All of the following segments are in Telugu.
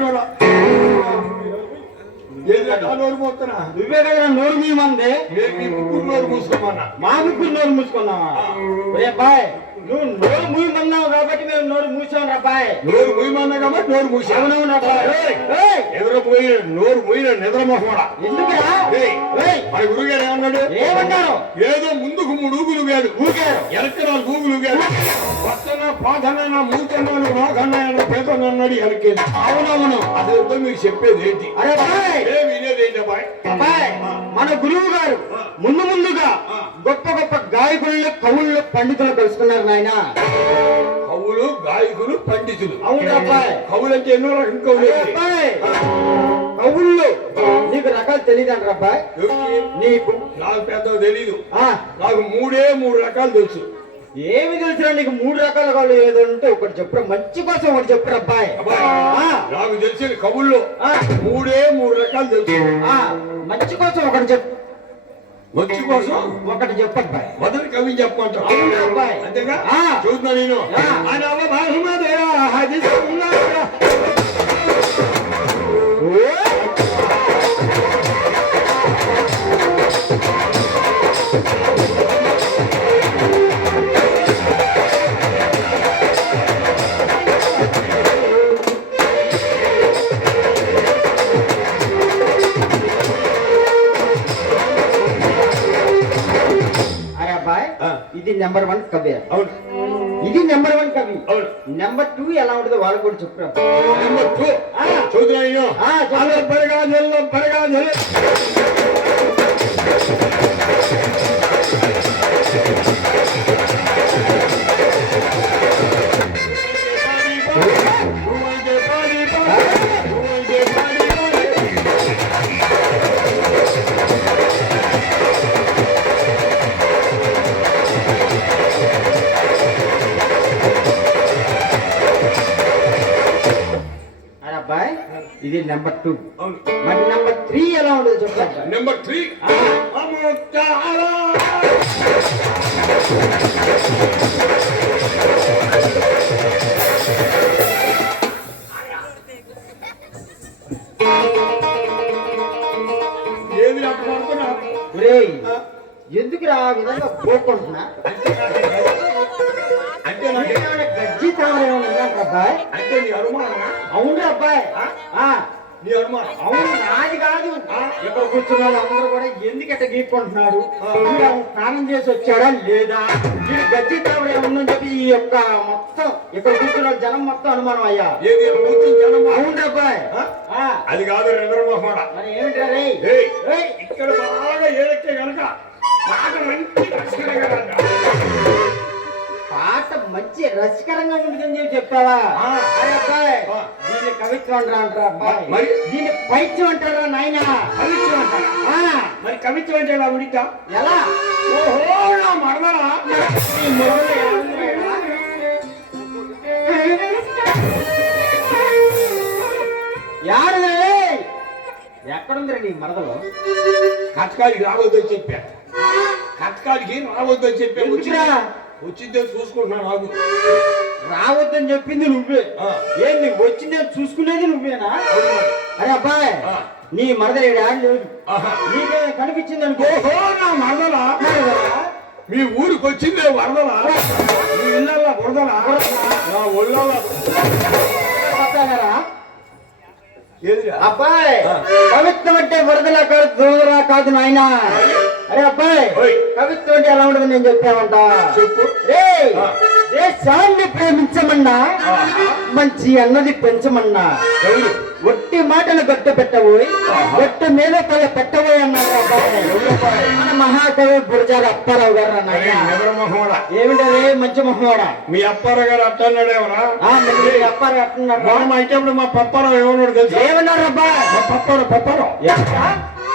చేసినోరా నువ్వే కదా నోరు మూయమంది నోరు మూసుకోమన్నా? మా ముగ్గురు నోరు మూసుకున్నావా? బాయ్ నువ్వు నోరు మూయమన్నావు కాబట్టి మేము నోరు మూసాం రా బాయ్. నోరు మూయమన్నా కాబట్టి నోరు మూసావు అవునవునా బాయ్? ఏయ్! ఏయ్! ఎదురు పోయి నోరు మూయిన నిద్ర మొహమడా ఎందుకురా! మన గురుగారు ఏమన్నాడు? ఏమన్నారు ఏదో ముందుకు మూడు ఊగులు గాడు. ఊగారు. వెనక నాలుగు ఊగులు గాడు. పక్కన పాదనైన మూతన్నాను నాకన్నాయన పేదన అన్నాడు వెనక్కి అవునవును అదేంటో మీకు చెప్పేది ఏంటి? అరే వినేది ఏంటి అబ్బాయి అబ్బాయ్ మన గురువు గారు ముందు ముందుగా గొప్ప గొప్ప గాయకుళ్ళు కవుళ్ళు పండితులు కలుసుకున్నారు నాయన. గాయకులు పండితులు. అవును అబ్బాయి. కవులు అంటే ఎన్నో రకం కవులు అబ్బాయి. కవుళ్ళు నీకు రకాలు తెలియదంటారు అబ్బాయి. ఎవరికి? నీకు. నాకు పెద్ద తెలీదు. నాకు మూడే మూడు రకాలు తెలుసు. ఏమి తెలిసినా నీకు? మూడు రకాల వాళ్ళు ఏదో ఉంటే ఒకటి చెప్పురా. మంచి కోసం ఒకటి చెప్పురా అబ్బాయి. అబ్బాయి నాకు తెలిసిన కవుల్లో. మూడే మూడు రకాలు తెలుసు. ఆ, మంచి కోసం ఒకటి చెప్పు. మంచి కోసం ఒకటి చెప్పు అబ్బాయి మొదటి కవి చెప్పమంటావు అవును అబ్బాయి. అంతేగా ఆ. చూస్తున్నా నేను ఆ. అనవ బహుమదేవ హరిసుందర. నెంబర్ వన్ కవి. అవును. ఇది నెంబర్ వన్ కవి. అవును. నెంబర్ టూ ఎలా ఉంటుందో వాళ్ళు కూడా చెప్పురా నెంబర్ టూ. అలా పరగా నెల పరగా నెల ఇది నెంబర్ టూ అవును మరి నెంబర్ త్రీ ఎలా ఉంటుందో చెప్పు నెంబర్ త్రీ ఏది అట్లా పడుతున్నా ఒరేయ్ ఎందుకు ఆ విధంగా పోకుంటున్నా అంటే నాకు ఏమైనా గజ్జి తామర ఏమైనా ఉందా అబ్బాయి? అంటే నీ అనుమానమా? అవును అబ్బాయి. నీ అనుమానం. అవును నాది కాదు. ఇక్కడ కూర్చున్న వాళ్ళందరూ కూడా ఎందుకు ఎట్ట గీక్కుంటున్నాడు వీడు ఏమన్నా స్నానం చేసి వచ్చాడా లేదా? వీడు గజ్జి తామర ఏమన్నా చెప్పి ఈ యొక్క మొత్తం ఇక్కడ కూర్చున్న జనం మొత్తం అనుమానం అయ్యా. ఏది? కూర్చుని జనమా అవును అబ్బాయి. అది కాదు చంద్రమోహన మరి ఏమిటా రే ఏయ్. ఏయ్, ఇక్కడ బాగా ఏదైతే గనక బాగా మంచి. పాట మంచి రసికరంగా చెప్పి చెప్పావా. అరే అబ్బాయి. దీన్ని కవిత్వం అంటారా మరి? దీన్ని పైత్యం అంటారా నాయనా కవిత్వం అంటారా? మరి కవిత్వం అంటే ఎలా ఉడిద్దా ఎలా ఓహో నా ఉందిరా? యాడదే ఎక్కడుందిరా నీ మరదలు కటకాడికి రావద్దని చెప్పా కటకాడికి రావద్దని చెప్పా ఎందుకురా? వచ్చిందే చూసుకుంటున్నాను నాకు రావద్దని చెప్పింది నువ్వే. ఏంది వచ్చింది చూసుకునేది నువ్వేనా. అరే అబ్బాయి. నీ మరదలు ఈడ లేదు. నీకే కనిపించింది అనుకో. నా మరదలా? మీ ఊరికి వచ్చిందే వరదలా? మీ ఇళ్ళల్లో బురదలా నా ఒళ్ళల్లో? అబ్బాయి. కవిత్వం అంటే వరదలా కాదు దూదలా కాదు నాయన? అరే అబ్బాయి. కవిత్వం అంటే ఎలా ఉండదు నేను చెప్పామంట చెప్పు. దేశాన్ని ప్రేమించమన్నా. మంచి అన్నది పెంచమన్నా. ఒట్టి మాటలు గట్టు పెట్టబోయి. ఒట్టు మీద తల పెట్టబోయి అన్నారు మన మహాకవి బురజాల అప్పారావు గారు ఏమిటది మంచి మొహమోడా? మీ అప్పారావు గారు అట్ట అన్నాడేమరా ఆ, మరి మీ అప్పారావు అట్టున్నారు అయితే ఇప్పుడు మా పప్పారావు ఏమన్నాడు తెలుసా? ఏమన్నారు అబ్బా మా పప్పారావు పప్పారావు?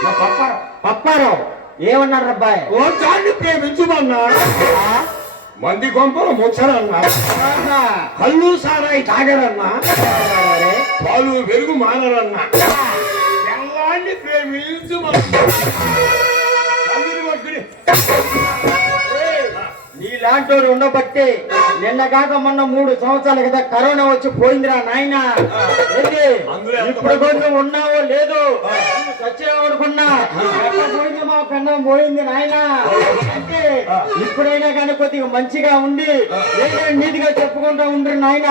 మా పప్పారావు. పప్పారావు. ఏమన్నారు అబ్బాయి? ఓ దాన్ని ప్రేమించమన్నా? మంది కొంపలు ముచ్చరన్నా. కళ్ళు సారాయి తాగరన్నా? పాలు పెరుగు మానరన్నా? ఒక్కడి. నీలాంటోడు ఉండబట్టే నిన్న కాక మొన్న మూడు సంవత్సరాల కదా కరోనా వచ్చి పోయిందిరా నాయన. ఇప్పుడు కొంచెం ఉన్నావో లేదో పోయింది మా పోయింది నాయన. అంటే ఇప్పుడైనా కానీ కొద్దిగా మంచిగా ఉండి ఏదైనా నీతిగా చెప్పుకుంటా ఉండ్రి నాయన?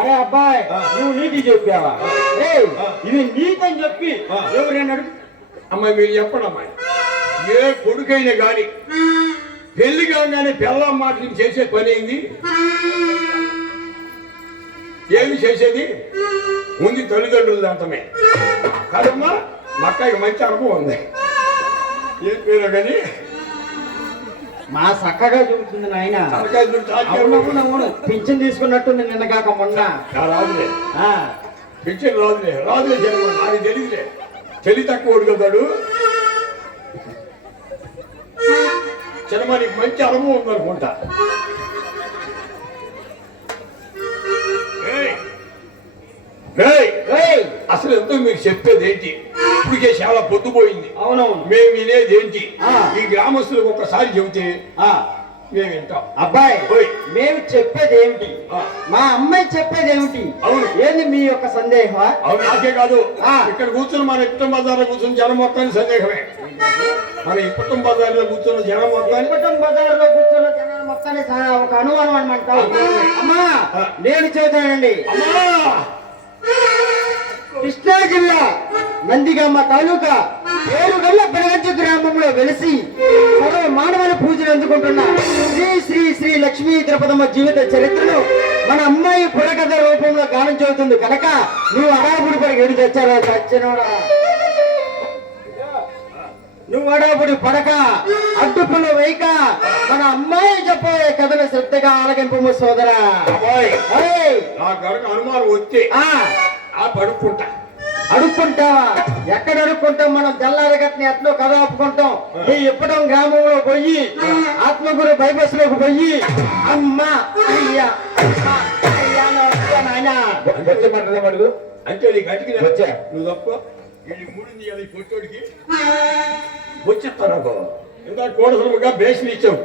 అరే అబ్బాయి నువ్వు నీతి చెప్పావా? ఏయ్, ఇది నీతి అని చెప్పి ఎవరైనా అమ్మాయి మీరు చెప్పండి అమ్మాయి. ఏ కొడుకైనా కానీ పెళ్ళి కాగానే పెళ్ళం మాటలు చేసే పని ఏంది? ఏమి చేసేది? ముందు తల్లిదండ్రులు దాంతమే కదమ్మా మా అక్కకి మంచి అనుభవం ఉంది. ఏం పేరు కానీ? మా చక్కగా చెబుతుంది నాయన. పింఛన్ తీసుకున్నట్టుంది నిన్నగాక మొన్న. ఆ రాదులే. ఆ, పిక్చర్ రాదులే. రాదులే జన్మ నాకు తెలియదులే తెలి తక్కువ కదాడు సినిమా నీకు మంచి అనుభవం ఉందనుకుంటా అసలు ఎంతో మీకు చెప్పేది ఏంటి? ఇప్పటికే చాలా పొద్దుపోయింది. అవునవును. మేము వినేది ఏంటి. ఈ గ్రామస్తులకు ఒక్కసారి చెబితే ఆ, మేము వింటాం. అబ్బాయి. మేము చెప్పేది ఏమిటి. మా అమ్మాయి చెప్పేది ఏమిటి? అవును. ఏంది మీ యొక్క సందేహమా? అవి నాకే కాదు. ఇక్కడ కూర్చుని మన ఇప్పటం బజార్లో కూర్చుని జనం మొత్తానికి సందేహమే. మన ఇప్పటం బజార్లో కూర్చున్న జనం మొత్తానికి? కుటుంబ బజార్లో కూర్చున్న జనాలు మొత్తాన్ని ఒక అనుమానం అనమంటావు అమ్మా. నేను చెబుతానండి. అమ్మా! కృష్ణా జిల్లా. నందిగామ తాలూకా ఏడుగల్ల బెనగంచి గ్రామంలో వెలిసి సర్వ మానవుల పూజలు అందుకుంటున్న శ్రీ శ్రీ శ్రీ లక్ష్మీ ద్రౌపదమ్మ జీవిత చరిత్రను మన అమ్మాయి పురకథ రూపంలో గానం చెబుతుంది కనుక నువ్వు అడాపుడి పడి ఎడు తెచ్చారా చచ్చినోడా నువ్వు అడాపుడి పడక అడ్డుపులు వేయక మన అమ్మాయి చెప్పే కథను శ్రద్ధగా ఆలకింపు సోదరా! నా అనుమానం ఆ! ఆ పడుకుంటా. అడుక్కుంటావా? ఎక్కడ అడుక్కుంటాం మనం? తెల్లారి గట్టిన ఎట్లో కథ ఆపుకుంటాం. ఈ ఇప్పటం గ్రామంలో పోయి ఆత్మగురు బైబస్లోకి పోయి అమ్మా అయ్యా. వచ్చమంటే మడుగు అంటే నీకు అడిగిన వచ్చా. నువ్వు తప్ప వీడి మూడింది అది పొట్టోడికి. వచ్చేస్తాను ఇందా కోడసముగా బేసిని ఇచ్చావు.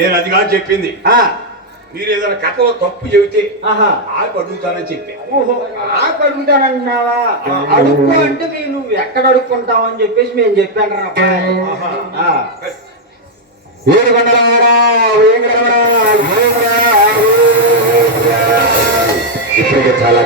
నేను అది కాదు చెప్పింది. ఆ, మీరు ఏదైనా కథలో తప్పు చెబితే ఆహా. ఆకు అడుగుతానని చెప్పి. ఓహో ఆకు అడుగుతానన్నావా? అడుక్కో అంటే మీరు నువ్వు ఎక్కడ అడుక్కుంటావు అని చెప్పేసి మేము చెప్పాను రా అబ్బాయి. ఆ. ఏడు గంటల ఇప్పటికే చాలా